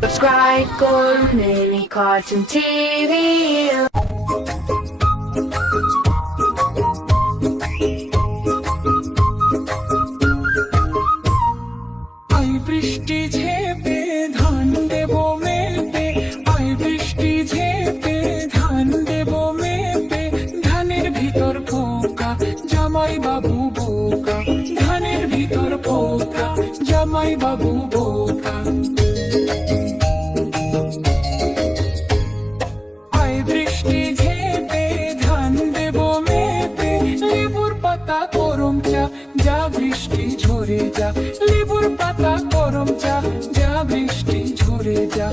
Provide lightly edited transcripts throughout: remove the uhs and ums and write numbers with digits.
Subscribe করুন any cartoon TV. বৃষ্টি ঝেপে ধান দেব মেপে, আয় বৃষ্টি ঝেপে ধান দেব মেপে, ধানের ভিতর পোকা জামাই বাবু বোকা, ধানের ভিতর পোকা জামাই বাবু বোকা। আয় বৃষ্টি ঝেপে ধান দেব মেপে, লেবুর পাতা গরম চা যা বৃষ্টি ঝরে যা, লেবুর পাতা গরম চা যা বৃষ্টি ঝরে যা।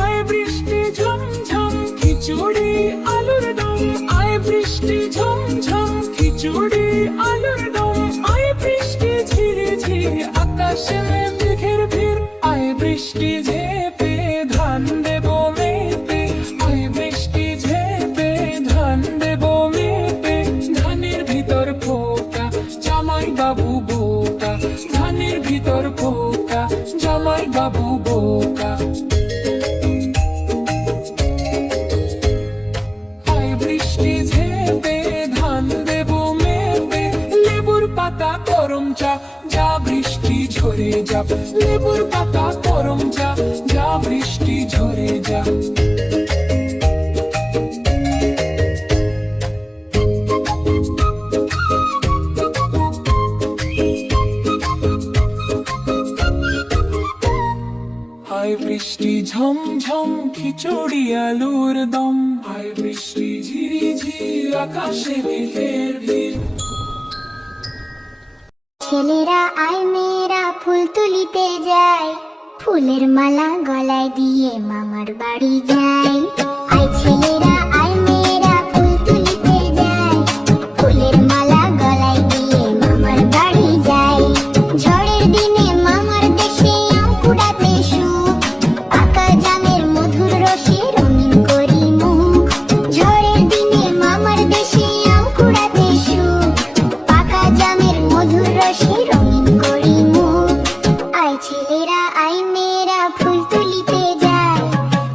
আয় বৃষ্টি ঝমঝম খিচুড়ি আলুর দম, আয় বৃষ্টি ঝমঝম খিচুড়ি আলুর দম, আয় বৃষ্টি ঝিরে ঝিরে আকাশে মেঘের ভিড়, আয় বৃষ্টি ঝেপে ধান দেব মেপে, আয় বৃষ্টি ঝেপে ধান দেব মেপে, ধানের ভিতর পোকা জামাই বাবু বোকা, ধানের ভিতর পোকা জামাই বাবু বোকা। আয় বৃষ্টি ঝেপে ধান দেব মেপে, লেবুর পাতা গরম চা যা বৃষ্টি ঝরে যা, লেবুর পাতা গরম চা যা বৃষ্টি ঝরে যা। আয় বৃষ্টি ঝমঝম খিচুড়ি আলুর দম, আয় বৃষ্টি ঝিরি ঝির আকাশে মেঘের ভিড়। ছেলেরা আয় মেয়েরা ফুল তুলিতে যায়, ফুলের মালা গলায় দিয়ে মামার বাড়ি যায়। আয় ছেলেরা আয় মেয়েরা ফুল তুলিতে যায়, ফুলের মালা গলায় দিয়ে মামার বাড়ি যায়। ঝড়ের দিনে মামার দেশে আম কুড়াতে সুখ, পাকা জামের মধুর রসে রঙিন করি মুখ। ঝড়ের দিনে মামার দেশে আম কুড়াতে সুখ, পাকা জামের মধুর রসে রঙিন করি মুখ। আয় ছেলেরা আয় মেয়েরা ফুল তুলিতে যায়,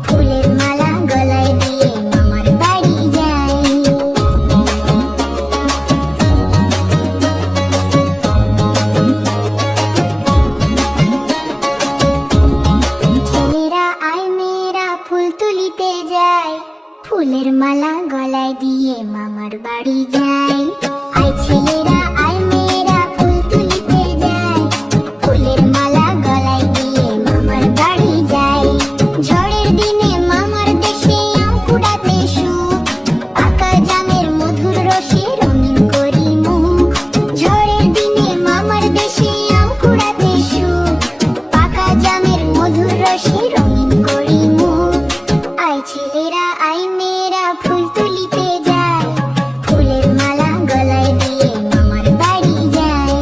ফুলের মালা গলায় দিয়ে মামার বাড়ি যায়। ছেলেরা আয় মেয়েরা ফুল তুলিতে যায়, ফুলের মালা গলায় দিয়ে মামার বাড়ি যায়। আয় ছেলেরা আয় মেয়েরা ফুল তুলিতে যায়, ফুলের মালা গলায় দিয়ে মামার বাড়ি যায়। ঝড়ের দিনে মামার দেশে আম কুড়াতে সুখ, পাকা জামের মধুর রসে রঙিন করি মুখ। ঝড়ের দিনে মামার দেশে আম কুড়াতে সুখ, পাকা জামের মধুর রসে রঙিন করি মুখ। আয় ছেলেরা আয় মেয়েরা ফুল তুলিতে যায়, ফুলের মালা গলায় দিয়ে মামার বাড়ি যায়।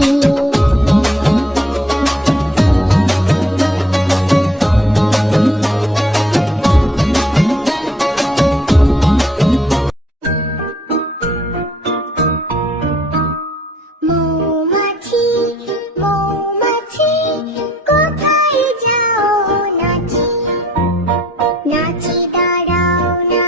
মৌমাছি মৌমাছি কোথায় যাও নাচি, নাচি দাঁড়াও না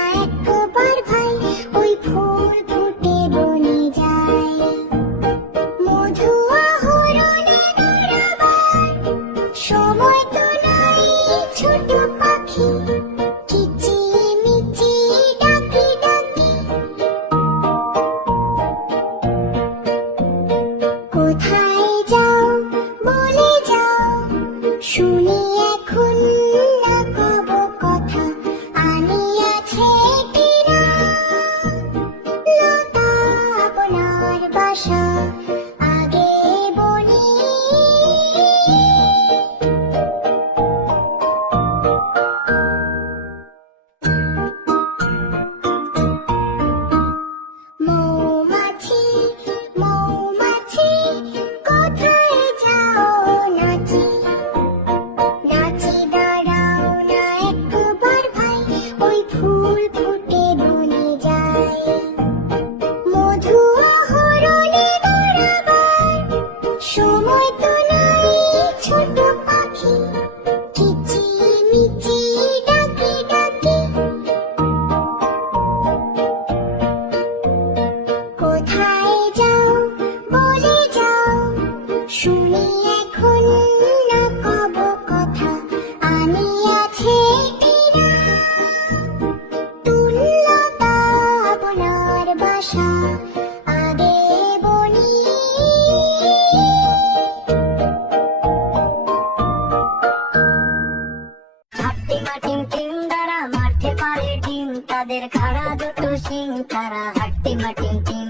ডিম তাদের খাড়া দুটো শিং তারা হাট্টি মাটি টিম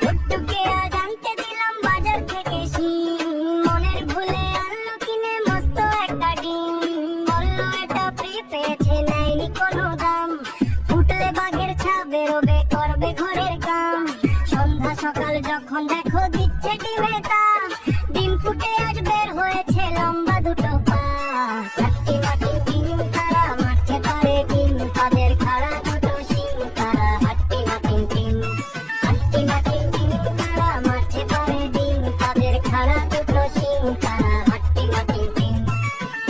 টুকটুকে আজ আনতে দিলাম বাজার থেকে শিং মনের ভুলে আনলো কিনে মস্ত একটা ডিম বললো এটা ফ্রি পেয়েছে নেয়নি কোনো দাম ফুটলে বাঘের ছা বেরোবে করবে ঘরের কাম সন্ধ্যা সকাল যখন দেখো দিচ্ছে ডিমে তা ডিম ফুটে আজ বের হয়েছে লম্বা দুটো পা হাট্টি মাটি ডিম তারা মারতে পারে ডিম তাদের খাড়া দুটো শিং তারা হাট্টি মাটি ডিম হাট্টি মাটি ডিম তারা মারতে পারে ডিম তাদের খাড়া দুটো শিং তারা হাট্টি মাটি ডিম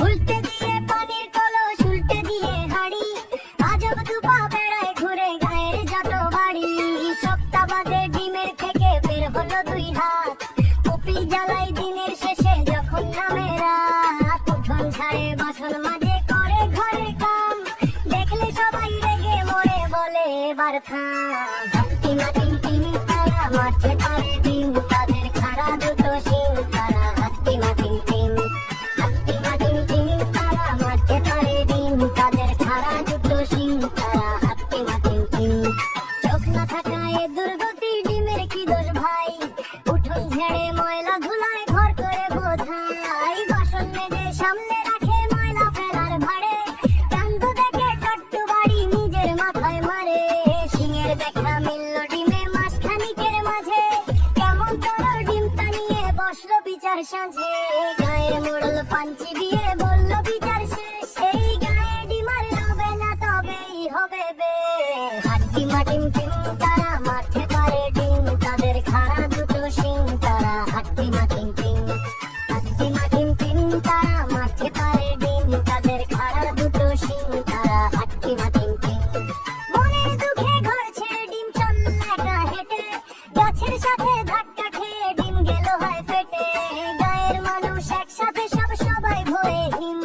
উল্টে দিয়ে পানির কলস উল্টে দিয়ে হাড়ি আজব দুপা বেড়ায় ঘুরে গায়ের যত বাড়ি সপ্তাহ বাদে ডিমের থেকে বের হলো দুই হাত কপি জ্বালাই দিনের শেষে যখন নামে রাত উঠোন ঝাড়ে বাসন মাঝে করে ঘরের কাম দেখলে সবাই রেগে মরে বলে এবার থাম হাট্টি মাটি ডিম তারা মারতে পারে ডিম তাদের খাড়া দুটো শিং তারা হাট্টি মাটি ডিম হাট্টি মাটি ডিম তারা মারতে পারে ডিম তাদের খাড়া দুটো শিং তারা হাট্টি মাটি ডিম চোখ না থাকায় দুর্গতি ডিমের কি দোষ ভাই উঠোন ঝেড়ে ময়লা ধুলায় ঘর করে বোঝাই বাসন মেজে সামনে রাখে ময়লা ফেলার ভাড়ে কান্দ দেখে টট্টু বাড়ি নিজের মাথায় মারে সিংহের দেখা মিলল ডিমে মাস খানিকের মাঝে কেমন তোর ডিমটা নিয়ে বসলো বিচার সাঁঝে গায়ের মোড়ল পাঞ্চি দিয়ে বলল বিচার শেষ এই গায়ে ডিমার হবে না তবেই হবে বে হাট্টি মাটি ডিম তারা মারতে পারে ডিম তাদের খাড়া দুটো শিং তারা হাট্টি মাটি ডিম হাট্টি মাটি ডিম তারা মারতে পারে ডিম তাদের খাড়া দুটো শিং তারা হাট্টি মাটি ডিম মনের দুঃখে ঘর ছেড়ে ডিম চলল একা হেঁটে গাছের সাথে ধাক্কা খেয়ে ডিম গেল হয় ফেটে গায়ের মানুষ একসাথে সব সবাই ভয়ে হিম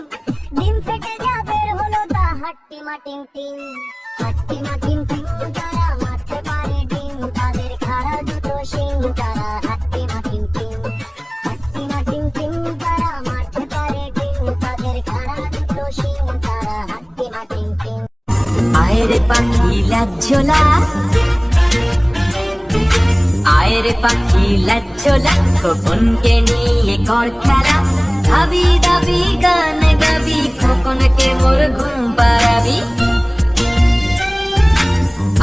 ডিম ফেটে যা বের হলো তা হাট্টি মাটি টিম হাট্টি মাটি টিম তারা মারতে পারে ডিম তাদের খাড়া দুটো শিং তারা হাট্টি মাটি টিম হাট্টি মাটি টিম তারা মারতে পারে ডিম তাদের খাড়া দুটো শিং তারা হাট্টি মাটি টিম আয়ের পাখি লাজ্জোলা আয়ের পাখি লাজ্জোলা খোকনকে নিয়ে কর খেলা দাবি দাবি গান গাবি খোকনকে মোর ঘুম পাড়াবি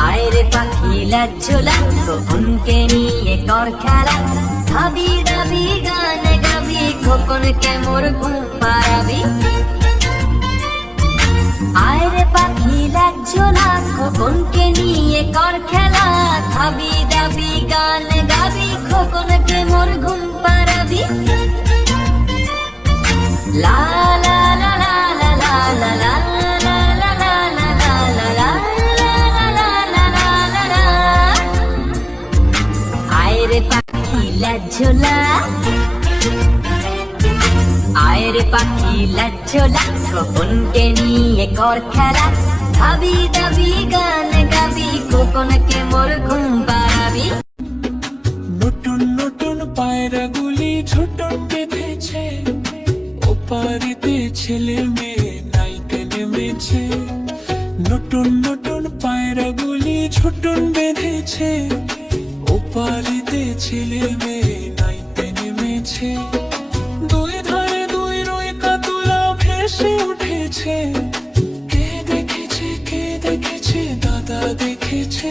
আয়ের পাখি লাজ্জোলা খোকনকে নিয়ে কর খেলা দাবি দাবি গান গাবি খোকনকে মোর ঘুম পাড়াবি আয়ের পাখি লাজ্জোলা খোকনকে নিয়ে কর খেলা খাবি দাবি গান গাবি খোকনকে মোর ঘুম পাড়াবি লা লা লা লা লা লা লা লা লা লা লা লা লা লা লা লা। আয়ের পাখি লাজ্জোলা আয়ের পাখি লাজ্জোলা খোকনকে নিয়ে কর খেলা দাবি দাবি গান গাবি খোকনকে মোর ঘুম পাড়াবি নতুন নতুন পায়রাগুলি ছোটন বেঁধেছে ওপারিতে ছেলে মেয়ে নাইতে নেমেছে নতুন নতুন পায়রাগুলি ছোটন বেঁধেছে ওপারিতে ছেলে মেয়ে নাইতে নেমেছে দুই ধারে দুই রুই কাতুলা ভেসে উঠেছে কে দেখেছে দাদা দেখেছে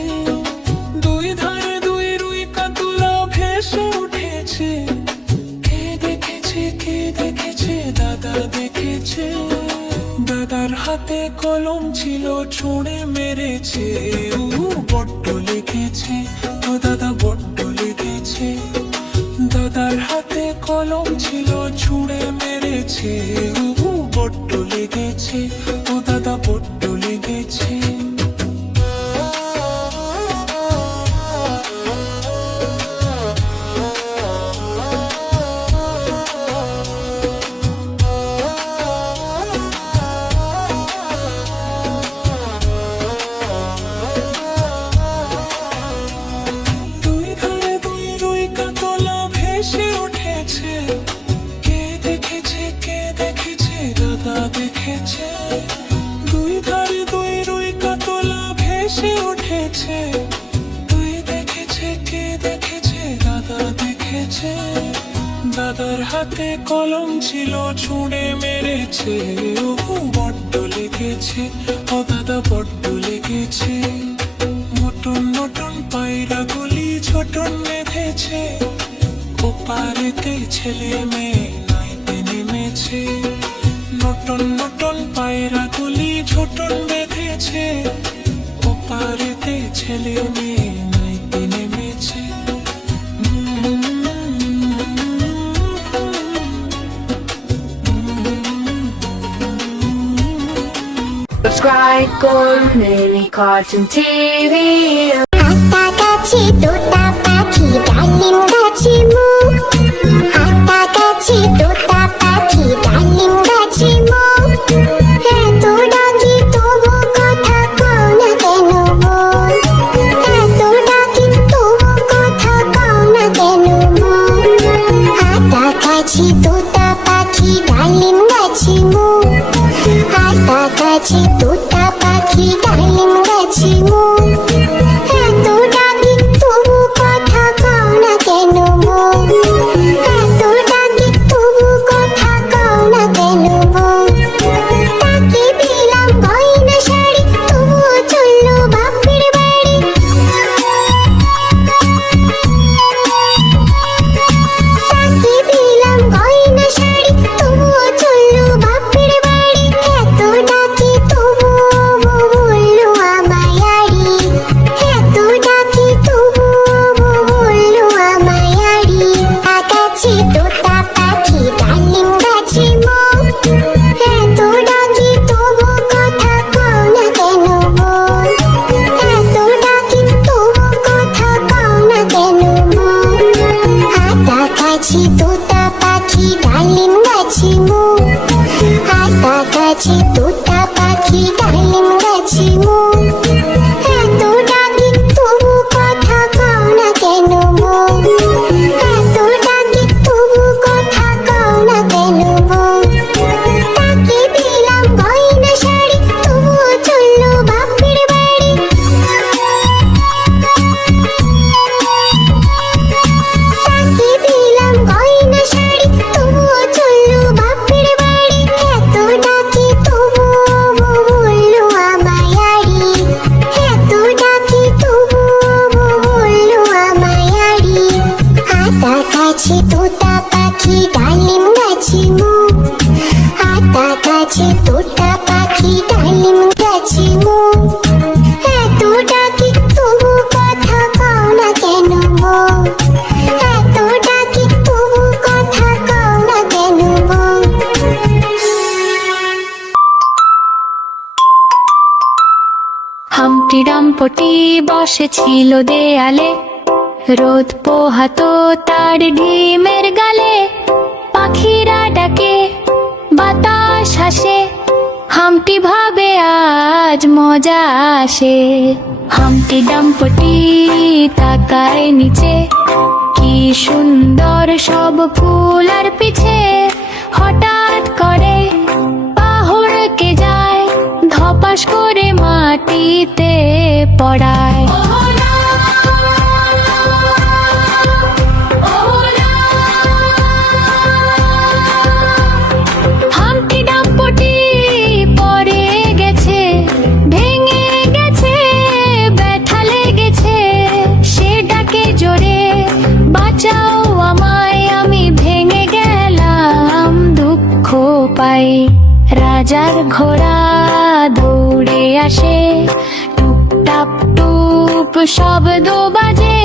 দুই ধারে দুই রুই কাতুলা ভেসে উঠেছে কে দেখেছে দাদা দেখেছে দাদার হাতে কলম ছিল ছুঁড়ে মেরেছে বড্ড লিখেছে তো দাদা বড্ড লিখেছে দাদার হাতে কলম ছিল ছুঁড়ে মেরেছে বড্ড লিখেছে ও দাদা বড্ড লিখেছে দুই ধারে দুই রুই কাতুলা ভেসে উঠেছে। তুই দেখেছে, কে দেখেছে, দাদা দেখেছে। দাদার হাতে কলম ছিল, ছুঁড়ে মেরেছে। ও বড্ড লেগেছে, ও দাদা বড্ড লেগেছে। নতুন নতুন পায়রা গুলি ছোটন বেঁধেছে। ওপারেতে ছেলে মেয়ে নাইতে নেমেছে। নতুন নতুন পায়রা গুলি ছোটন বেঁধেছে। ওপারেতে ছেলে মেয়ে নাইতে নেমেছে। Subscribe Golden Cartoon TV. হাতা গাছে তোতা পাখি ডালিম গাছে মুখ, হাতা গাছে তোতা পাখি ডালিম গাছে মুখ। এত ডাকি তবু কথা কও না কেন বল, এত ডাকি তবু কথা কও না কেন বল। হাতা গাছে তোতা পাখি ডালিম গাছে মুখ, হাতা গাছে তোতা পাখি ডালিম গাছে মুখ। এত ডাকি তবু কথা কও না কেন বল, এত ডাকি তবু কথা কও না কেন বল। তাকে দিলাম গয়না শাড়ি, তবুও চললো বাপের বাড়ি। তাকে দিলাম গয়না শাড়ি, তবুও চললো বাপের বাড়ি। এত ডাকি তবুও বললো আমায় আড়ি, এত ডাকি তবুও বললো আমায় আড়ি। গাছে তোতা পাখি ডালিম গাছে মুখ, এত ডাকি তবু কথা কও না কেন বল, এত ডাকি তবু কথা কও না কেন বল। হাতা গাছে তোতা পাখি ডালিম গাছে মুখ, হাতা গাছে তোতা পাখি ডালিম গাছে মুখ। এত ডাকি তবু কথা কও না কেন বল, এত ডাকি তবু কথা কও না কেন বল। তাকে দিলাম গয়না শাড়ি, তবুও চললো বাপের বাড়ি। তাকে দিলাম গয়না শাড়ি, তবুও চললো বাপের বাড়ি। এত ডাকি তবুও বললো আমায় আড়ি, এত ডাকি তবুও বললো আমায় আড়ি। হাতা গাছে তোতা পাখি ডালিম গাছে মুখ, হাতা গাছে তোতা পাখি ডালিম গাছে মুখ। এত ডাকি তবু কথা কও না কেন বল, এত ডাকি তবু কথা কও না কেন বল। হাম্পটি ডাম্পটি বসেছিল দেয়ালে, রোদ পোহাতো তার ডিমের গালে। পাখিরা ডাকে, বাতাস হাসে, হাম্পটি ভাবে আজ মজা আসে। হাম্পটি ডাম্পটি তাকায় নিচে, কি সুন্দর সব ফুল আর পিছে। হঠাৎ করে পা হড়কে যায়, ধপাস করে মাটিতে পড়ায়। হাম্পটি ডাম্পটি পড়ে গেছে, ভেঙে গেছে, ব্যথা লেগেছে। সে ডাকে জোরে, বাঁচাও আমায়, আমি ভেঙে গেলাম, দুঃখ পাই। রাজার ঘোড়া দৌড়ে আসে, টুপটাপ টুপ শব্দ বাজে।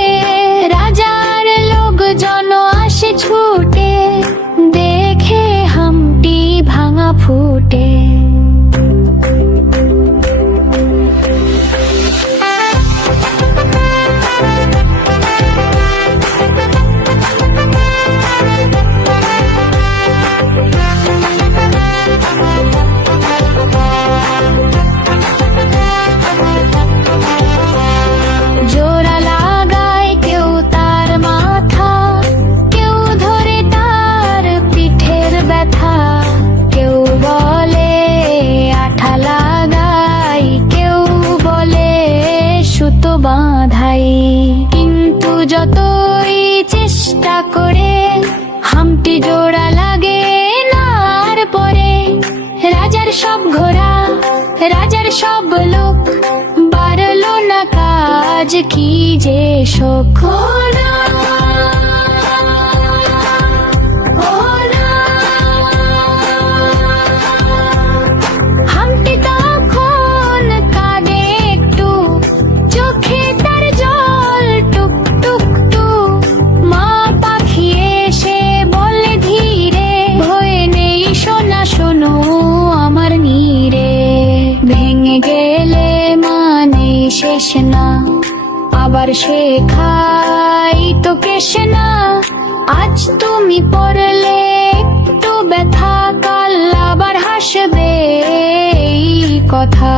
রাজার লোকজন আসে ছুটে, দেখে হাম্পটি ভাঙা ফুটে। জোড়া লাগা বাঁধাই। কিন্তু যতই চেষ্টা করে হামটি জোড়া লাগে না আর পরে। রাজার সব ঘোড়া, রাজার সব লোক, বাড়লো না কাজ, কি যে শোক। ও না, ও না। হামটি তখন কাঁদে একটু, চোখে তার জল টুক টুক টুক। মা পাখি এসে বলে ধীরে, ভয় নেই সোনা শোনো আমার নীরে। ভেঙে গেলে মানে শেষ না, আবার শেখাই তো কেশ না। আজ তুমি পড়লে একটু ব্যথা, কাল আবার হাসবে এই কথা।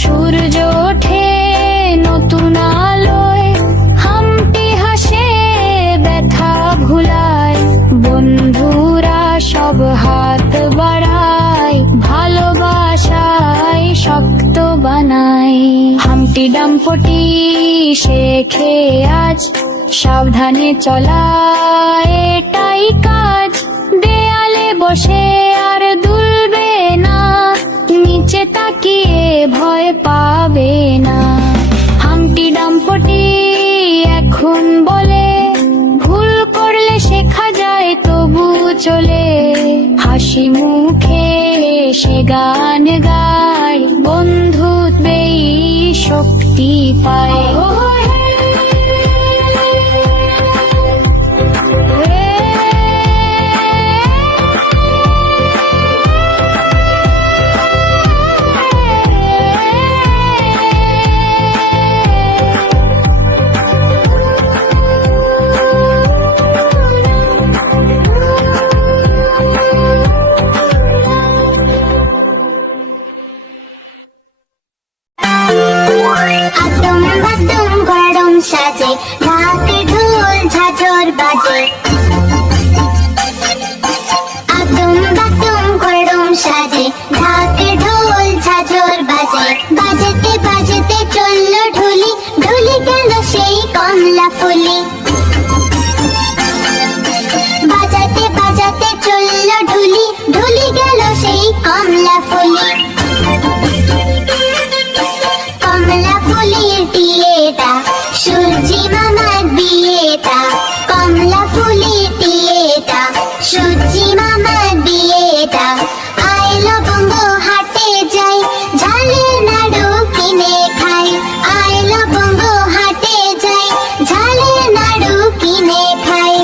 সূর্য ওঠে নতুন আলোয়, হামটি হাসে ব্যথা ভুলায়। বন্ধুরা সব হাত বাড়ায়, ভালোবাসায় শক্ত বানায়। হামটি ডাম্পটি শেখে আজ, সাবধানে চলা এটাই কাজ। দেয়ালে বসে আর দুলবে না, নিচে তাকিয়ে ভয় পাবে না। হামটি ডাম্পটি এখন বলে, ভুল করলে শেখা যায় তবু চলে। হাসি মুখে সে গান গায়, বন্ধুত্বেই শক্তি পায়। আদম বাদম গরম সাজে, ঢাক ঢোল ঝাঁঝর বাজে। আদম বাদম গরম সাজে, ঢাক ঢোল ঝাঁঝর বাজে। বাজতে বাজতে চললো ঢুলি, ঢুলি গেল সেই কমলা ফুলি। বাজাতে বাজাতে চললো ঢুলি, ঢুলি গেল সেই কমলা ফুলি। কমলা ফুলের টিয়েটা, সূর্যি মামার বিয়েটা। কমলা ফুলের টিয়েটা, সূর্যি মামার বিয়েটা। আইলো বঙ্গ হাটে যাই, ঝালের নাড়ু কিনে খাই। আইলো বঙ্গ হাটে যাই, ঝালের নাড়ু কিনে খাই।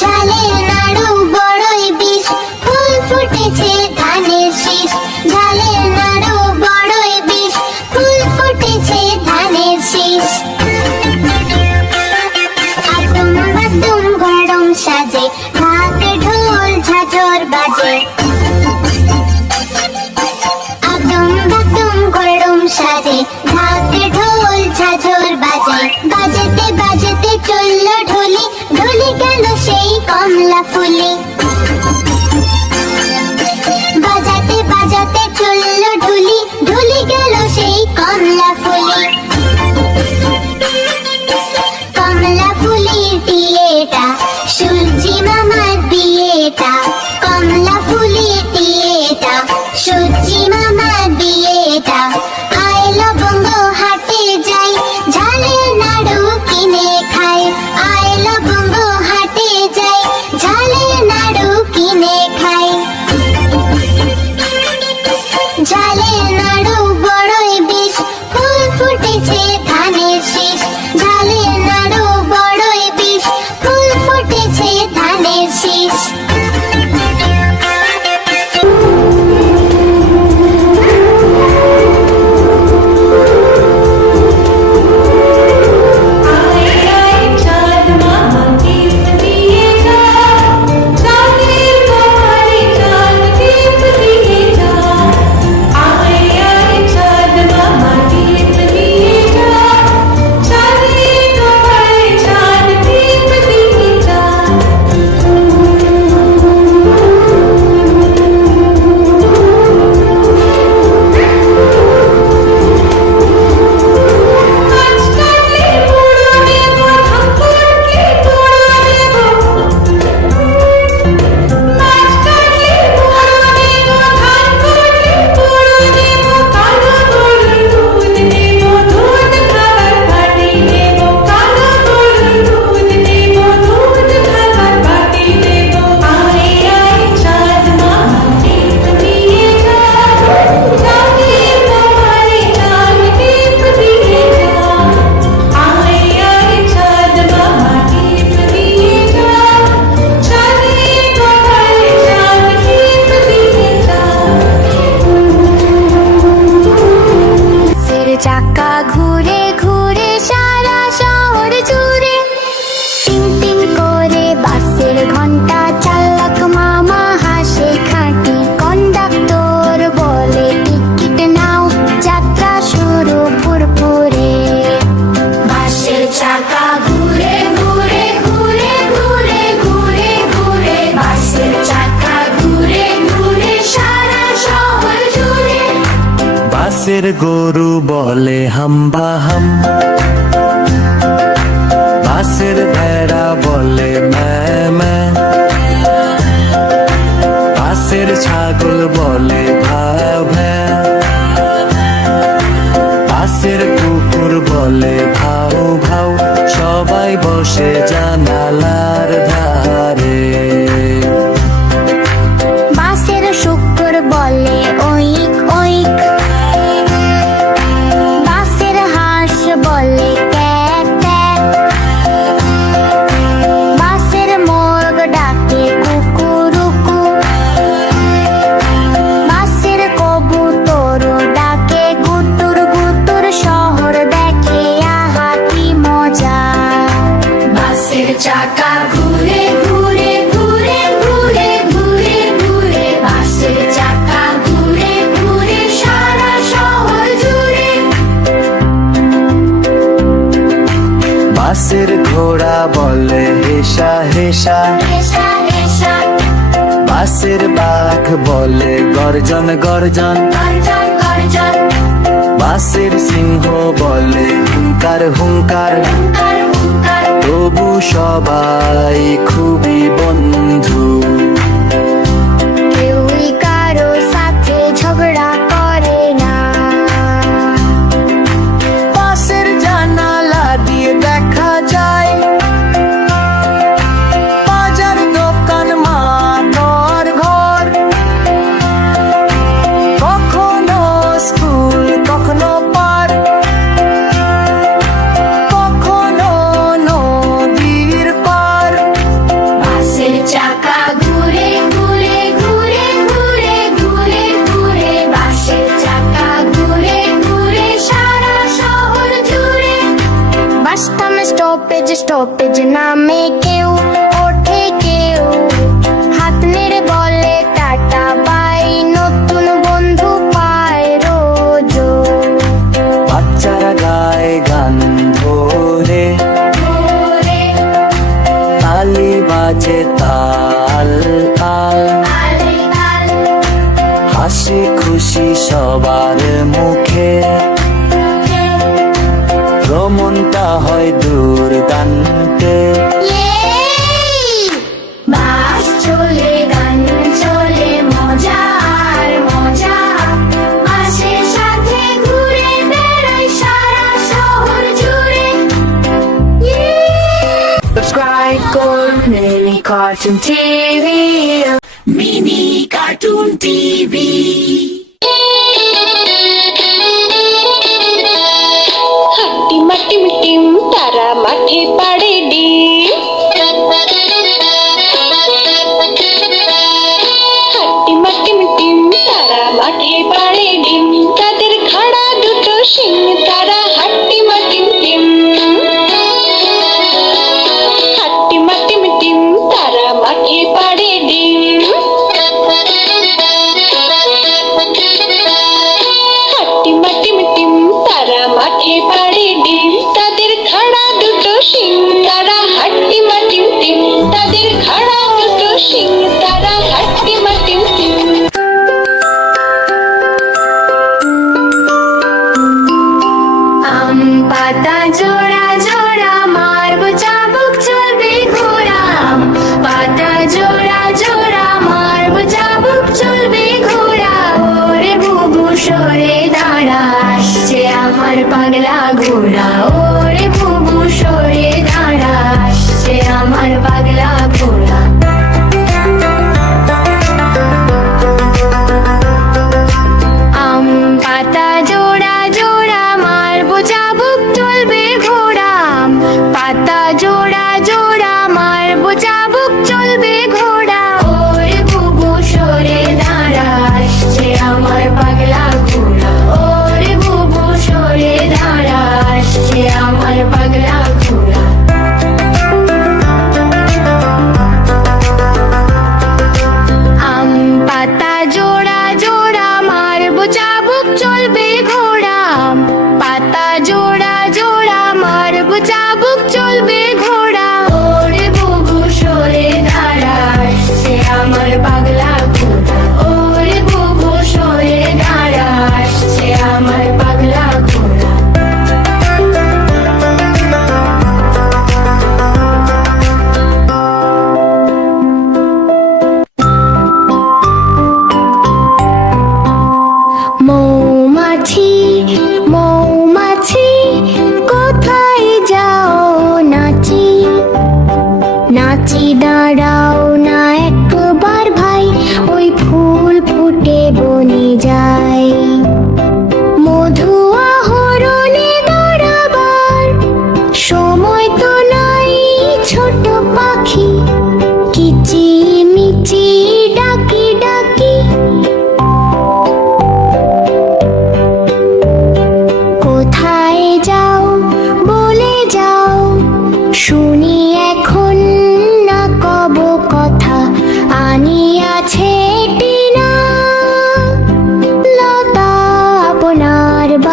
ঝালের নাড়ু বড়ই বিষ, ফুল ফুটেছে ধানের শীষ। ঝালের নাড়ু বড়ই বিষ, ফুল ফুটেছে ধানের শীষ। আদম বাদম গরম সাজে, ঢাক ঢোল ঝাঁঝর বাজে। আদম বাদম গরম সাজে, ঢাক ঢোল ঝাঁঝর বাজে। বাজতে বাজতে চললো ঢুলি, ঢুলি গেল সেই কমলা ফুলি। বাজাতে বাজাতে চললো ঢুলি, ঢুলি গেল সেই কমলা ফুলি। কমলা ফুলের টিয়েটা, সূর্যি মামার বিয়েটা। কমলা ফুলের টিয়েটা, সূর্যি মামার বিয়েটা। আইলো বঙ্গ হাটে যাই, ঝালের নাড়ু কিনে খাই। আইলো বঙ্গ হাটে যাই, ঝালের নাড়ু পাশের গরু বলে হাম্বা হাম, পাশের ভেড়া বলে ম্যাঁ ম্যাঁ, পাশের ছাগল বলে ভাও ভ্যাঁ, পাশের কুকুর বলে ভাও ভাও। সবাই বসে জানালার ধারে। বাসের শুকর বলে ওইক ওইক, বাসের হাঁস বলে ক্যাক ক্যাক, বাসের মোরগ ডাকে কুকুরুকু, বাসের কবুতর ডাকে গুতুর গুতুর। শহর দেখে আহা কি মজা। বাসের চাকা ঘুরে ঘুরে ঘুরে ঘুরে ঘুরে ঘুরে, বাসের চাকা ঘুরে ঘুরে সারা শহর জুড়ে। বাসের ঘোড়া বলে হেসা হেসা, হেসা হেসা, বাসের বাঘ বলে গর্জন গর্জন, গর্জন গর্জন, বাসের সিংহ বলে হুঙ্কার হুঙ্কার। হুঙ্কার হুঙ্কার। তবু সবাই খুবই বন্ধু। কেউই কারো সাথে ঝগড়া করে না। বাসের জানালা দিয়ে দেখা যায় বাজার, দোকান, মাঠ আর ঘর। কখনো স্কুল, কখনো পার্ক, কখনো নদীর পার। বাসের চাকা ঘুরে ঘুরে ঘুরে ঘুরে ঘুরে ঘুরে, বাসের চাকা ঘুরে ঘুরে সারা শহর জুড়ে। বাস থামে স্টপেজ স্টপেজ নামে কেউ, ওঠে কেউ, হাত নেড়ে বলে টাটা বাই। নতুন বন্ধু পায় রোজ। বাচ্চারা গায় গান ধরে, ঘুরে তালি বাজে তাল তাল। আলে আল হাসি খুশি সবার মুখে, ভ্রমণটা হয় দুর্দান্তে। বাস চলে গান চলে মজা আর মজা, বাসের সাথে ঘুরে বেড়াই সারা শহর জুড়ে। সাবস্ক্রাইব করুন mini cartoon TV. Mini cartoon TV. হাট্টিমা টিম টিম তারা মাঠে পাড়ে ডিম। হাট্টিমা টিম টিম তারা মাঠে পাড়ে ডিম। তাদের খাড়া দুটো শিং, তারা হাট্টিমা টিম টিম। হাট্টিমা টিম টিম তারা মাঠে পাড়ে ডিম। হাট্টিমা টিম টিম তারা মাঠে পাড়ে ডিম। তাদের খাড়া দুটো শিং, তারা হাট্টিমা টিম টিম। তাদের খাড়া দুটো শিং, তারা হাট্টিমা টিম টিম। আম পাতা জোড়া জোড়া মারব চাবুক চলবে ঘোড়া। আম পাতা জোড়া জোড়া মারব চাবুক চলবে ঘোড়া। ওরে বুবু সরে দাঁড়া, আসছে আমার পাগলা ঘোড়া। ওরে বুবু সরে দাঁড়া, আসছে আমার পাগলা ঘোড়া। আম পাতা জোড়া জোড়া মারব চাবুক চলবে ঘোড়া। আম পাতা জোড়া জোড়া মারব চাবুক চলবে ঘোড়া। ওরে বুবু সরে দাঁড়া, আসছে আমার পাগলা ঘোড়া। ওরে বুবু সরে দাঁড়া, আসছে আমার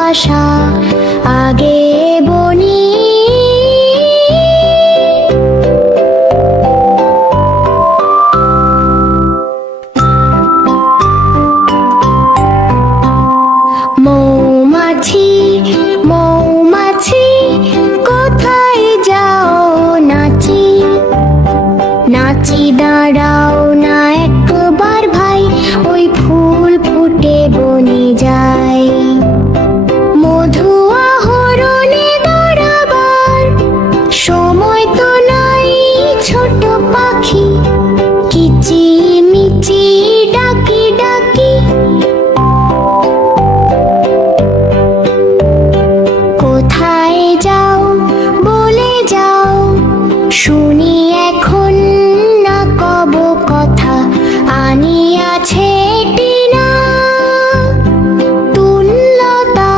বাসা আগে বনি। মৌমাছি মৌমাছি কোথায় যাও নাচি, নাচি দাঁড়াও না একবার ভাই, ওই ফুল ফুটে বনে যায়। মধু আহরণে দাঁড়াবার সময় তো নাই ছোট পাখি, কিচি মিচি ডাকি ডাকি। কোথায় যাও বলে যাও, শুনি এখন না কব কথা, আনিয়াছে টিনা তুল্যতা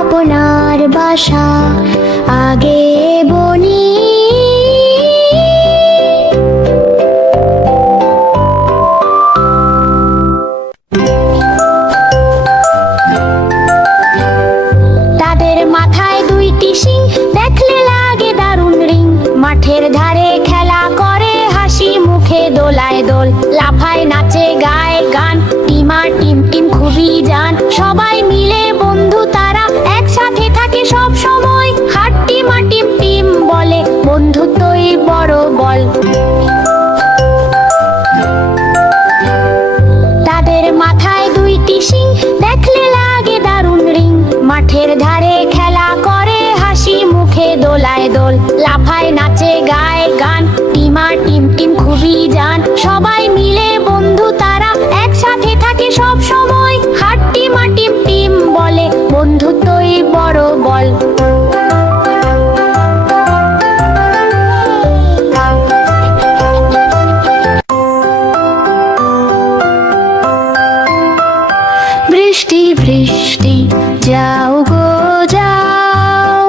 আপনার বাসা আগে বনি। তাদের মাথায় দুইটি শিং, দেখলে লাগে দারুণ রিং। মাঠের ধারে খেলা করে হাসি মুখে দোলায় দোল, লাফায় নাচে গায় গান, টিমা টিম টিম খুবই জান। সবাই মিলে বন্ধু তারা, একসাথে থাকে সব সময়, হাট্টি মাটিম টিম বলে, বন্ধুত্বই বড় বল। তাদের মাথায় দুইটি শিং, দেখলে লাগে দারুণ রিং। মাঠের ধারে খেলা করে হাসি মুখে দোলায় দোল, লাফায় নাচে গায় গান, টিমা টিম টিম খুবই জান। সবাই মিলে বন্ধু তারা, একসাথে থাকে সব সময়, হাট্টি মাটিম টিম বলে, বন্ধুত্বই বড় বল। বৃষ্টি বৃষ্টি যাও গো যাও,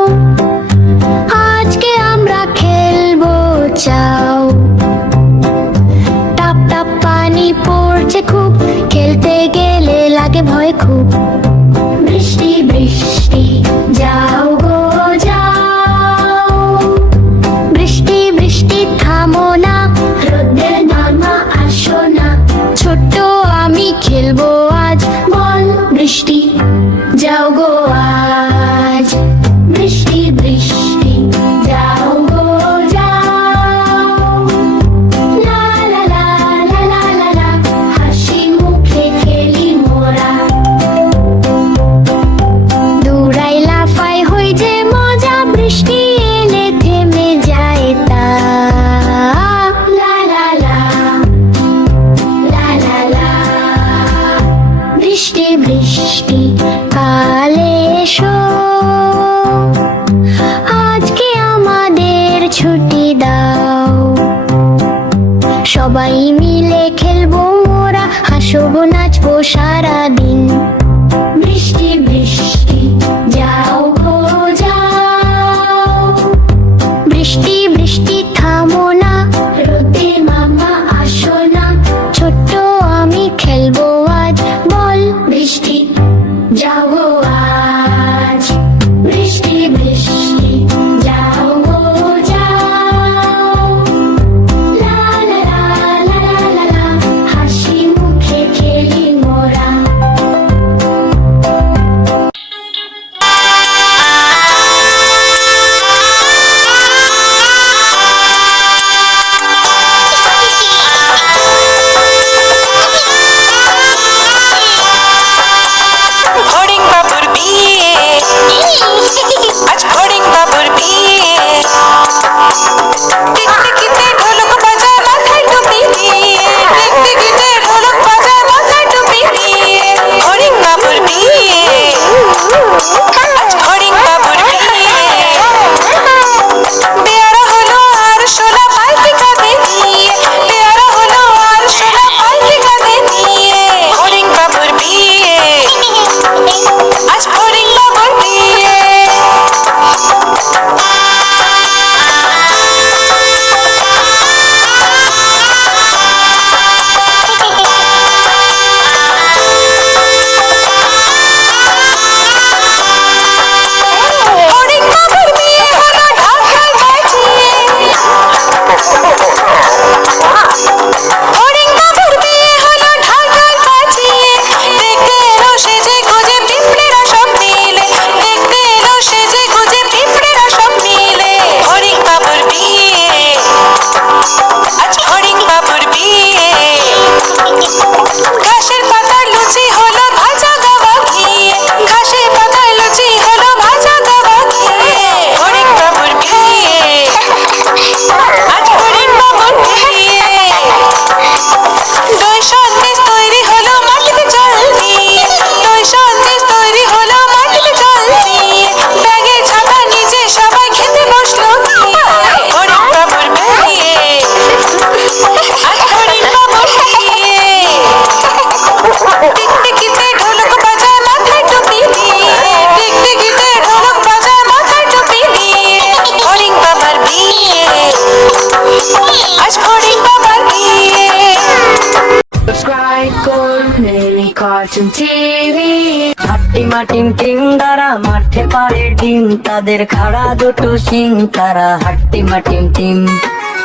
আজকে আমরা খেলবো চাও। টাপ টাপ পানি পড়ছে খুব, খেলতে গেলে লাগে ভয় খুব। বৃষ্টি বৃষ্টি যাও গো যাও, বৃষ্টি বৃষ্টি থামো না, রোদের নামা আসো না। ছোট্ট আমি খেলবো আজ, বল বৃষ্টি যাও গো আজ। বৃষ্টি বৃষ্টি যাও গো যাও, লা লা লা লা লা লা লা, হাসি মুখে খেলি মোরা। দৌড়াই লাফাই হই যে মজা, বৃষ্টি এলে থেমে যায় তা। লা লা লা লা লা লা, বৃষ্টি বৃষ্টি কালে এসো। Cartoon TV. হাট্টিমা টিম টিম তারা মাঠে পারে ডিম, তাদের খাড়া দুটো শিং, তারা হাট্টিমা টিম টিম।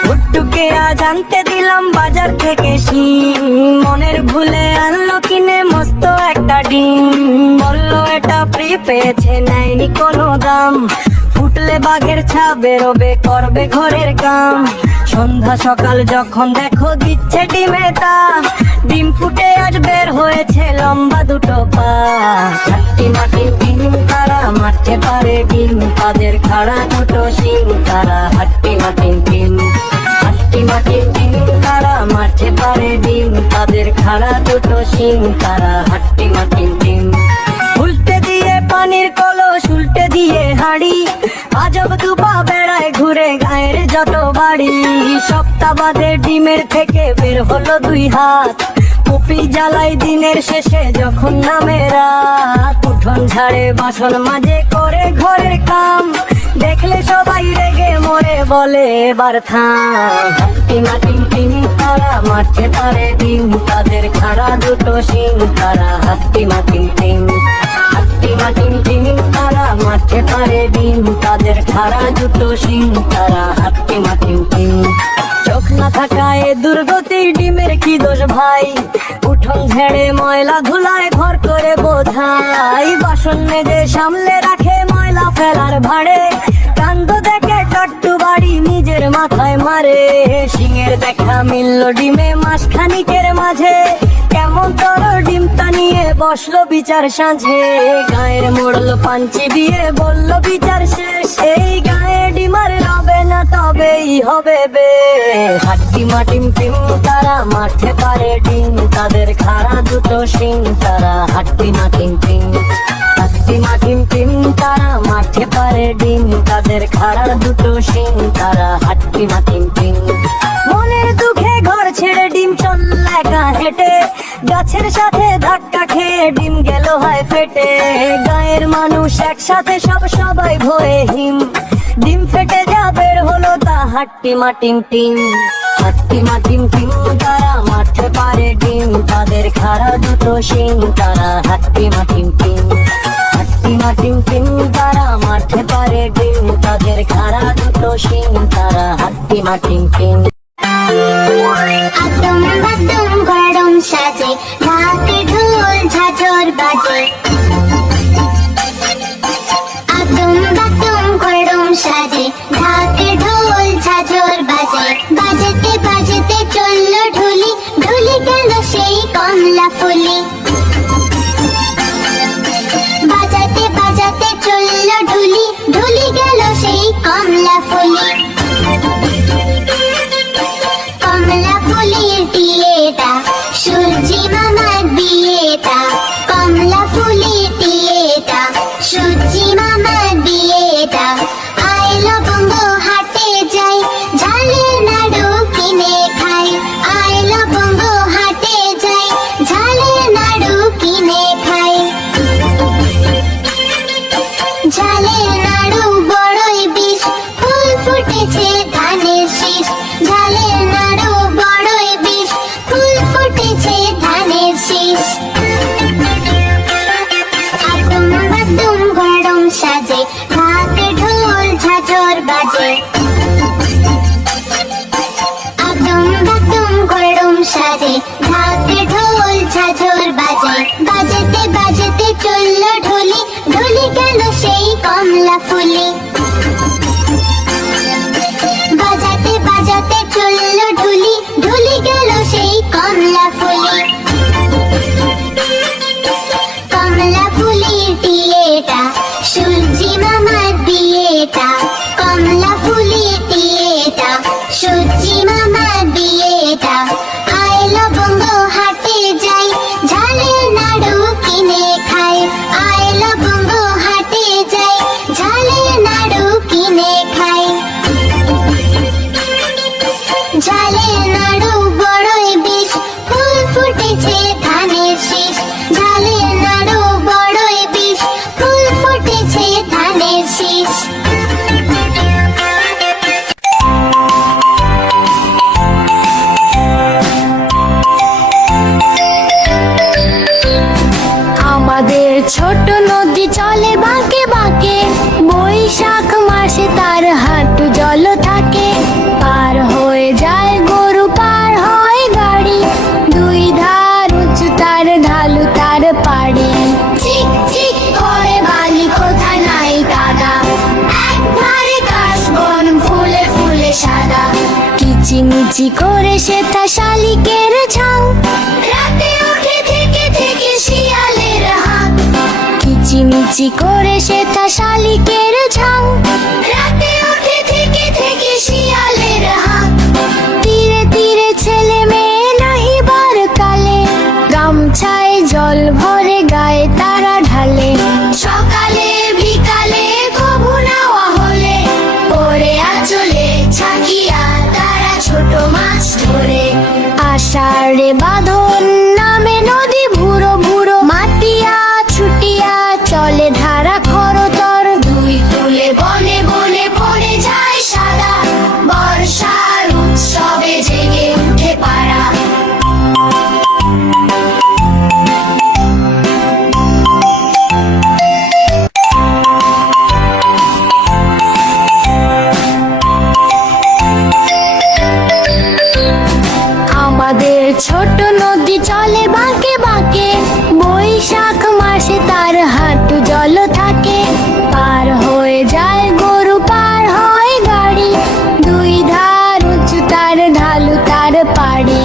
গুড্ডুকে আজ আনতে দিলাম বাজার থেকে শিম, মনের ভুলে আনলো কিনে মস্ত একটা ডিম। বললো এটা ফ্রি পেয়েছে, নেয়নি কোনো দাম, ফুটলে বাঘের ছা বেরোবে, করবে ঘরের কাম। সন্ধ্যা সকাল যখন দেখো দিচ্ছে ডিমে তা, ডিম ফুটে আজ বের হয়েছে লম্বা দুটো পা। হাট্টিমা টিম টিম তারা মাঠে পারে ডিম, তাদের খাড়া দুটো শিং, তারা হাট্টিমা টিম টিম। হাট্টিমা টিম টিম তারা মাঠে পারে ডিম, তাদের খাড়া দুটো শিং, তারা হাট্টিমা টিম টিম। উল্টে দিয়ে পানির কলস, উল্টে দিয়ে হাঁড়ি, আজব দুপা বেড়ায় ঘুরে গায়ের যত বাড়ি। সপ্তাহ বাদে ডিমের থেকে বের হলো দুই হাত, কপি জ্বালাই দিনের শেষে যখন নামে রাত। উঠোন ঝাড়ে বাসন মাঝে করে ঘরের কাম, দেখলে সবাই রেগে মরে বলে এবার থাম। হাট্টিমা টিম টিম তারা মাঠে পারে ডিম, তাদের খাড়া দুটো শিং, তারা হাট্টিমা টিম টিম। হাট্টিমা টিম টিম তারা মাঠে পারে ডিম, তাদের খাড়া দুটো শিং, তারা হাট্টিমা টিম টিম। চোখ না থাকায় দুর্গতির ডিমের কি দোষ ভাই, উঠোন ঝেড়ে ময়লা ধুলায় ভর করে বোঝাই। বাসন মেজে সামলে রাখে ময়লা ফেলার ভাড়ে, কান্দ দেখে টট্টু বাড়ি নিজের মাথায় মারে। সিংয়ের দেখা মিলল ডিমে মাস খানিকের মাঝে, কেমন তোর ডিমটা নিয়ে বসলো বিচার সাঁঝে। গায়ের মোড়ল পাঞ্চি দিয়ে বলল বিচার শেষ, এই গায়ে ডিমার রবে না তবেই হবে বে। হাট্টিমা টিম টিম তারা মাঠে পারে ডিম, তাদের খাড়া দুটো শিং, তারা হাট্টিমা টিম টিম। হাট্টিমা টিম টিম তারা মাঠে পারে ডিম, তাদের খাড়া দুটো শিং, তারা হাট্টিমা টিম টিম। মনের দুঃখে ঘর ছেড়ে ডিম চলল একা হেঁটে, গাছের সাথে ধাক্কা খেয়ে ডিম গেল হয় ফেটে। গায়ের মানুষ একসাথে সব সবাই ভয়ে হিম, ডিম ফেটে যা বের হলো তা হাট্টিমা টিম টিম। হাট্টিমা টিম টিম তারা মাঠে পারে ডিম, তাদের খাড়া দুটো শিং, তারা হাট্টিমা টিম টিম। হাট্টিমা টিম টিম তারা মাঠে পারে ডিম, তাদের খাড়া দুটো শিং, তারা হাট্টিমা টিম টিম। আদম বাদম গরম সাজে, ঢাকে ঢোল ঝাঁঝর বাজে। আদম বাদম গরম সাজে, ঢাকে ঢোল ঝাঁঝর বাজে। বাজতে বাজতে চলল ঢুলি, ঢুলি গেল সেই কমলা ফুলি। বাজাতে বাজাতে চলল ঢুলি, ঢুলি গেল সেই কমলা ফুলি। কমলা ফুলের টিয়েটা, সূর্যি মামার বিয়েটা। কমলা ফুলের টিয়েটা, সূর্যি মামার বিয়েটা। আয় লবঙ্গ হাটে যাই, ঝালের নাড়ু কিনে খাই। আয় লবঙ্গ হাটে যাই, ঝালের নাড়ু কিনে খাই। ঝালের নাড়ু বড়ই বিষ, ফুল ফুটেছে ধানের শীষ। ঝালের নাড়ু বড়ই বিষ, ফুল ফুটেছে ধানের শীষ। আদম বাদম গরম সাজে, ঢাকে ঢোল ঝাঁঝর বাজে। আদম বাদম গরম সাজে, ঢাকে ঢোল ঝাঁঝর বাজে। বাজতে বাজতে চলল ঢুলি, ঢুলি গেল সেই কমলা ফুলি। বাজাতে বাজাতে চলল ঢুলি, ঢুলি গেল সেই কমলা ফুলি। কমলা ফুলের টিয়েটা, সূর্যি মামার বিয়েটা। কমলা ফুলের টিয়েটা, সূর্যি মামার বিয়েটা। আয় লবঙ্গ হাটে যাই, ঝালের নাড়ু কিনে খাই। আয় লবঙ্গ হাটে যাই, ঝালের নাড়ু কিচিমিচি করে সেথা শালিকের ঝাং, রাতে উঠে থেকে থেকে শিয়ালের হাঁক। কিচিমিচি করে সেথা শালিকের ঝাং, রাতে উঠে থেকে থেকে শিয়ালের হাঁক। তীরে তীরে ছেলে মেয়ে নাহিবার কালে, গামছায় জল ভরে গায়ে তারা ঢালে। সকালে বিকালে কবু নাওয়া হলে, পরে আঁচলে ছাকিয়া তারা ছোট মাছ ধরে। আষাঢ়ে বাঁধন নামে নদী ভুরো ভুরো, মাতিয়া ছুটিয়া চলে ধারা খরতর। দুই কুলে বনে বনে পড়ে যায় সাদা, বর্ষার উৎসবে জেগে উঠে পাড়া। আমাদের ছোট নদী চলে বাঁকে বাঁকে, বৈশাখ মাসে তার হাঁটু জল থাকে। পার হয়ে যায় গরু, পার হয় গাড়ি, দুই ধার উঁচু তার ঢালু তার পাড়ি।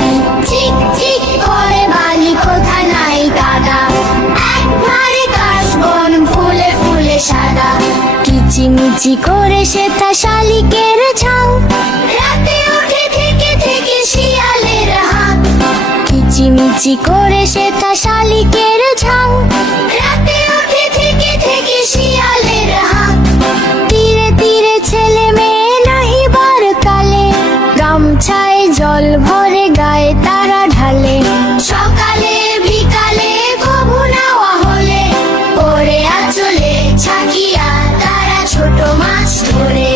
চিক চিক করে বালি কোথা নাই কাদা, একবারে কাশবন ফুলে ফুলে সাদা। কিচিমিচি করে সেথা শালিকের ঝাং, রাতে উঠে থেকে থেকে শিয়ালের হাঁক। কিচিমিচি করে সেথা শালিকের ঝাং, রাতে উঠে থেকে থেকে শিয়ালের হাঁক। তীরে তীরে ছেলে মেয়ে নাহিবার কালে, গামছায় জল ভরে গায়ে তারা ঢালে। সকালে বিকালে কবু নাওয়া হলে, পরে আঁচলে ছাকিয়া তারা ছোট মাছ ধরে।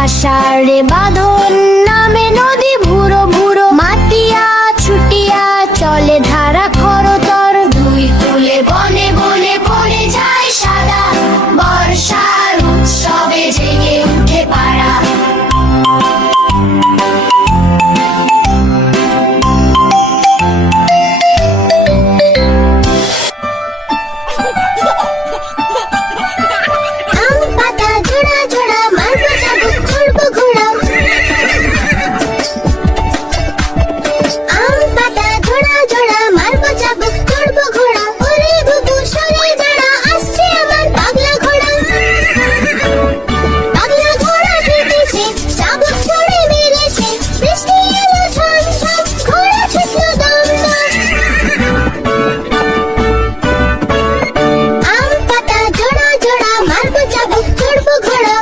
আষাঢ়ে বাঁধন নামে নদী ভুরো ভুরো, মাতিয়া ছুটিয়া চলে ধারা খরতর। দুই কুলে বনে বনে পড়ে যায় সাদা, বর্ষার উৎসবে জেগে উঠে পাড়া। আম পাতা জোড়া জোড়া, মারবো চাবুক ছুড়বো ঘোড়া। আম পাতা জোড়া জোড়া, মারবো চাবুক ছুড়বো ঘোড়া। ওরে বুবু সরে দাঁড়া, আসছে আমার পাগলা ঘোড়া। পাগলা ঘোড়া হেঁটেছে, চাবুক ছুড়ে মেরেছে, বৃষ্টি এলো ঝম ঝম, ঘোড়া ছুটলো দম দম। আম পাতা জোড়া জোড়া, মারবো চাবুক ছুড়বো ঘোড়া।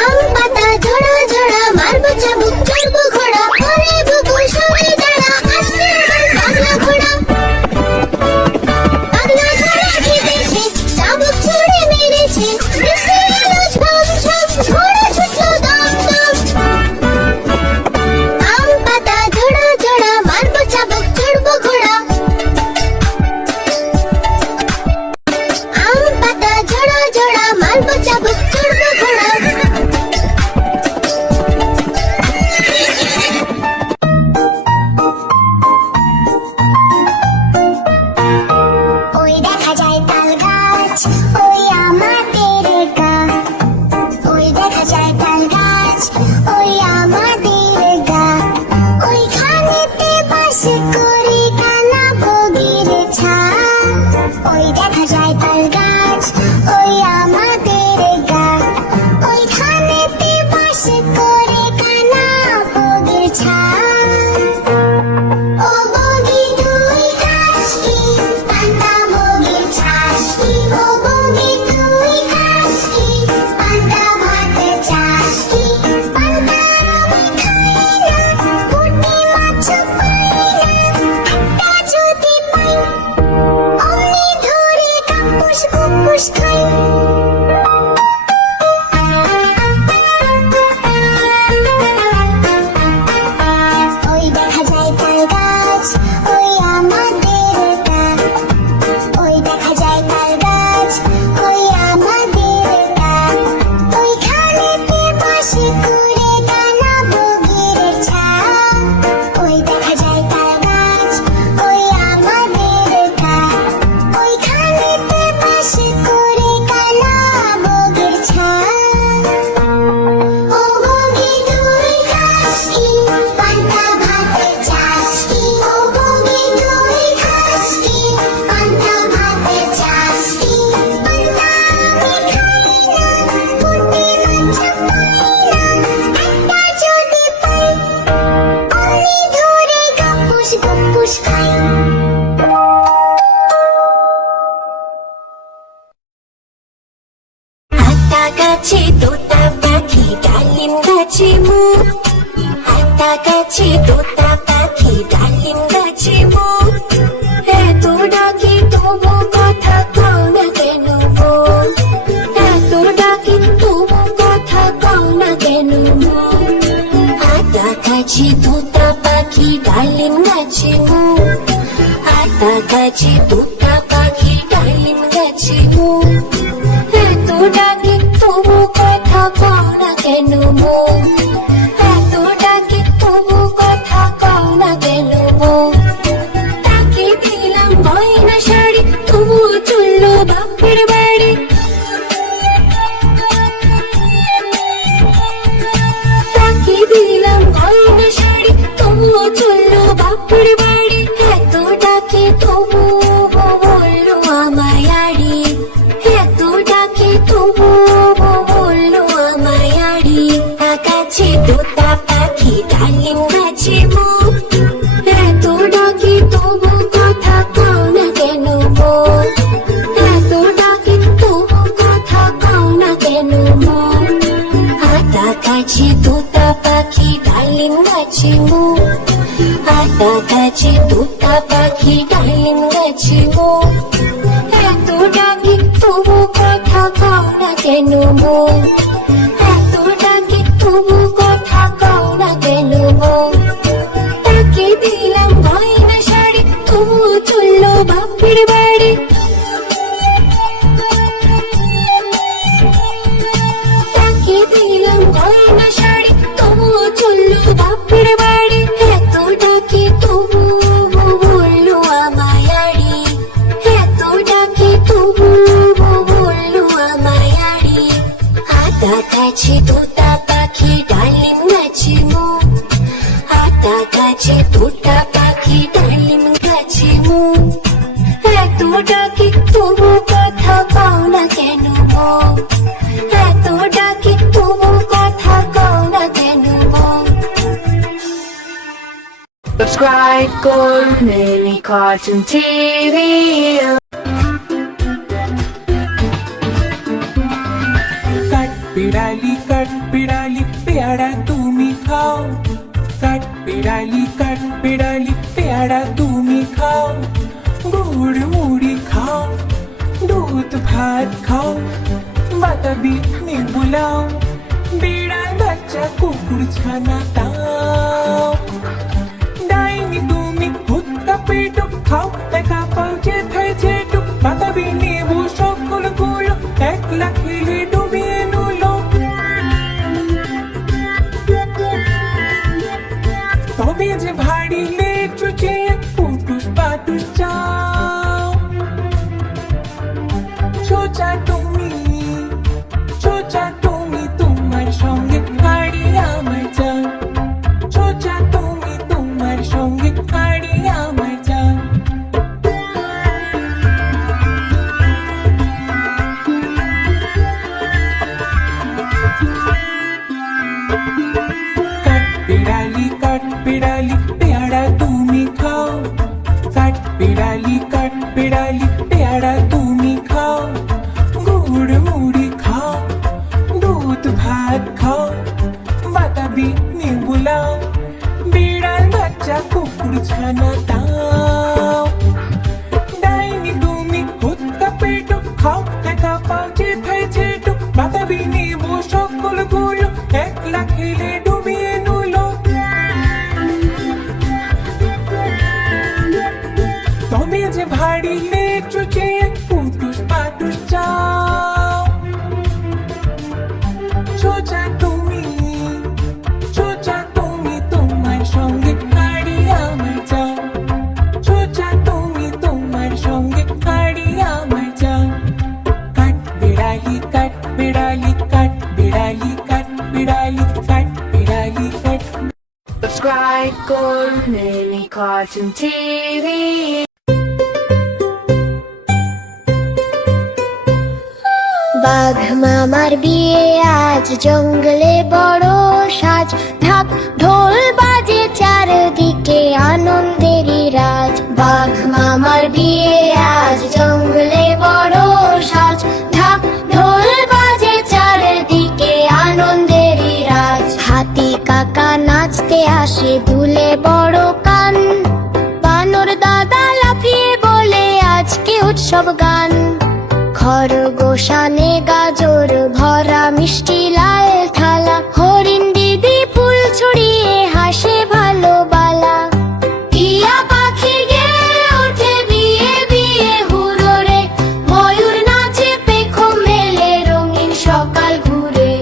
আম পাতা জোড়া জোড়া, মারবো চাবুক ছুড়বো ঘোড়া। ওরে বুবু সরে দাঁড়া, আসছে আমার পাগলা ঘোড়া। পাগলা ঘোড়া হেঁটেছে, চাবুক ছুড়ে মেরেছে, বৃষ্টি এলো ঝম ঝম, ঘোড়া ছুটলো দম দম। আম পাতা জোড়া জোড়া, মারবো চাবুক ছুড়বো ঘোড়া। আম পাতা জোড়া জোড়া, মারবো চাবুক ছুড়বো ঘোড়া। ওই দেখা যায় তাল গাছ, ওই আমাদের গা। ওই দেখা যায় তাল গাছ, ওই আমাদের গা। ওইখানেতে বাস করে কানা বগির ছা। ওই দেখা যায় তাল গাছ, ওই আমাদের গা। ওইখানেতে বাস করে কানা বগির ছা। ও বগি তুই খাস কি, পান্তা বগির ছাস কি। ও বগি তুই খাস কি, পান্তা ভাত চাস কি। পান্তা আমি খাই না, পুঁটি মাছও পাই না। একটা যদি পাই, অমনি ধরে কাপুস কুপুস খাই। ওই দেখা যায় তাল গাছ, ওই আমাদের গা। ওই দেখা যায় তাল গাছ, ওই আমাদের গা। ওইখানেতে বাস করে কানা বগির ছা। ওই দেখা যায় তাল গাছ, ওই আমাদের গা। ওইখানেতে বাস করে কানা আতা গাছে তোতা পাখি ডালিম গাছে মুখ, আতা গাছে তোতা পাখি ডালিম গাছে মুখ, এত ডাকি তবু কথা কও না কেন মন, এত ডাকি তবু কথা কও না কেন মন। আতা গাছে তোতা পাখি ডালিম গাছে মুখ, আতা গাছে তোতা পাখি ডালিম গাছে মুখ, এত ডাকি তবু কথা কও না কেন মন, এত ডাকি তবু কথা কও না কেন মন। তাকে দিলাম গয়না শাড়ি তবু চললো বাপের বাড়ি, তাকে দিলাম গয়না শাড়ি তবু চললো বাপের বাড়ি, এত ডাকে তবু বললো আমায় আড়ি, এত ডাকে তবু বললো আমায় আড়ি। গাছে তোতা পাখি ডালিম গাছে মুখ, এত ডাকে তবু কথা কও না কেন মন, এত ডাকে তবু কথা কও না কেন মন। আতা গাছে তোতা পাখি ডালিম গাছে মুখ, আতা গাছে তোতা পাখি ডালিম গাছে মুখ, এত ডাকে তবু কথা কও না কেন মন, এত ডাকে তবু কথা কও না কেন মন। তাকে দিলাম গয়না শাড়ি তবু চললো বাপের বাড়ি, তাকে দিলাম গয়না শাড়ি তবু চললো বাপের বাড়ি, এত ডাকে তবু বললো আমায় আড়ি, এত ডাকে তবু বললো আমায় আড়ি। আতা গাছে তোতা পাখি ডালিম গাছে মুখ, আতা গাছে তোতা পাখি ডালিম গাছে মুখ, এত ডাকে তবু কথা কও না কেন মন, এত ডাকে তবু কথা কও না কেন মন। Subscribe করুন মিনি কার্টুন টিভি। কাঠ বিড়ালি পেয়ারা তুমি খাও, কাঠ বিড়ালি পেয়ারা তুমি খাও, গুড় মুড়ি খাও, দুধ ভাত খাও, বাতাবি নেবু লাও, বিড়াল বাচ্চা কুকুর ছানা তাও। ডাইনি তুমি ভুট্টা পেটুক খাও, একা পাও যেথায় যেটুক, বাতাবি নেবু সকল গুলো একলা খেলে ডুবিয়ে নুলো। তবে যে ভারী লেচু চেয়ে পুটুস পাটুস চাও, সোজা তুমি তোমার সঙ্গে হাড়ি আমার চাও, সোজা তুমি তোমার সঙ্গে হাড়ি আমার চাও। কাঠ বিড়ালি পেয়ারা তুমি খাও, কাঠ বিড়ালি পেয়ারা তুমি খাও, গুড় মুড়ি খাও, দুধ ভাত খাও, বাতাবি নেবু লাও, বিড়াল বাচ্চা কুকুর ছানা তাও। ডাইনি তুমি ভুট্টা পেটুক খাও, একা পাও যেথায় যেটুক, বাতাবি নেবু সকল গুলো একলা খেলে ডুবিয়ে নুলো। তবে যে ভারী লেচু চেয়ে পুটুস পাটুস চাও, সোজা তুমি তোমার সঙ্গে হাড়ি আমার চাও, সোজা তুমি তোমার সঙ্গে হাড়ি আমার চাও। কাঠ বিড়ালি Subscribe করুন মিনি কার্টুন টিভি। বাঘ মামার বিয়ে আজ, জঙ্গলে বড় সাজ, ঢাক ঢোল বাজে চারদিকে আনন্দেরই রাজ। বাঘ মামার বিয়ে আজ, জঙ্গলে বড় সাজ, ঢাক ঢোল বাজে চারদিকে উৎসব গান খরগোশানে গাজর ভরা মিষ্টি লাল থালা হরিণ দিদি ফুল ছড়িয়ে হাসে ভালো বালা টিয়া পাখি গেয়ে ওঠে বিয়ে বিয়ে হুররে ময়ূর নাচে পেখম মেলে রঙিন সকাল ঘুরে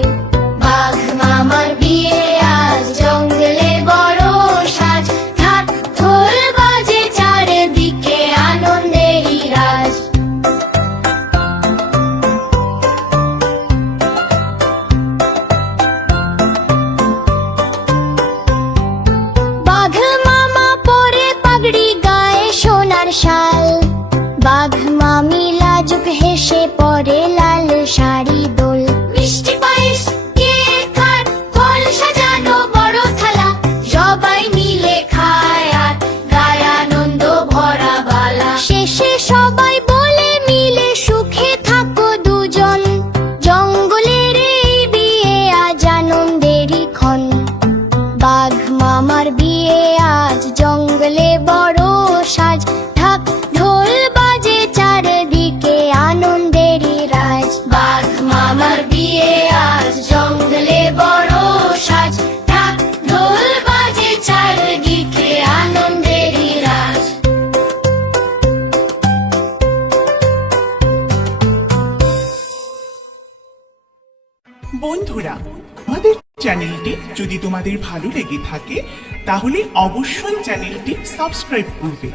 বাঘ মামার বিয়ে আজ জঙ্গলে বড় সাজ ঢাক ঢোল বাজে চারিদিকে আনন্দেরই রাজ বাঘ মামা পরে পাগড়ি গায়ে সোনার শাল বাঘ মামি লাজুক হেসে পরে লাল শাড়ি দোল মিষ্টি পায়েস কেক কাট ফল সাজানো বড় থালা সবাই মিলে খায় আর গায় আনন্দ ভরা বালা শেষে সবাই বলে মিলে সুখে থাকো দুজন জঙ্গলের এই বিয়ে আজ আনন্দেরই ক্ষণ বাঘ মামার বিয়ে আজ জঙ্গলে বড় সাজ ঢাক ঢোল বাজে চারিদিকে আনন্দেরই রাজ বাঘ মামার বিয়ে আজ জঙ্গলে বড় সাজ ঢাক ঢোল বাজে চারিদিকে আনন্দেরই রাজ বন্ধুরা, আমাদের চ্যানেলটি যদি তোমাদের ভালো লেগে থাকে তাহলে অবশ্যই চ্যানেলটি সাবস্ক্রাইব করবে।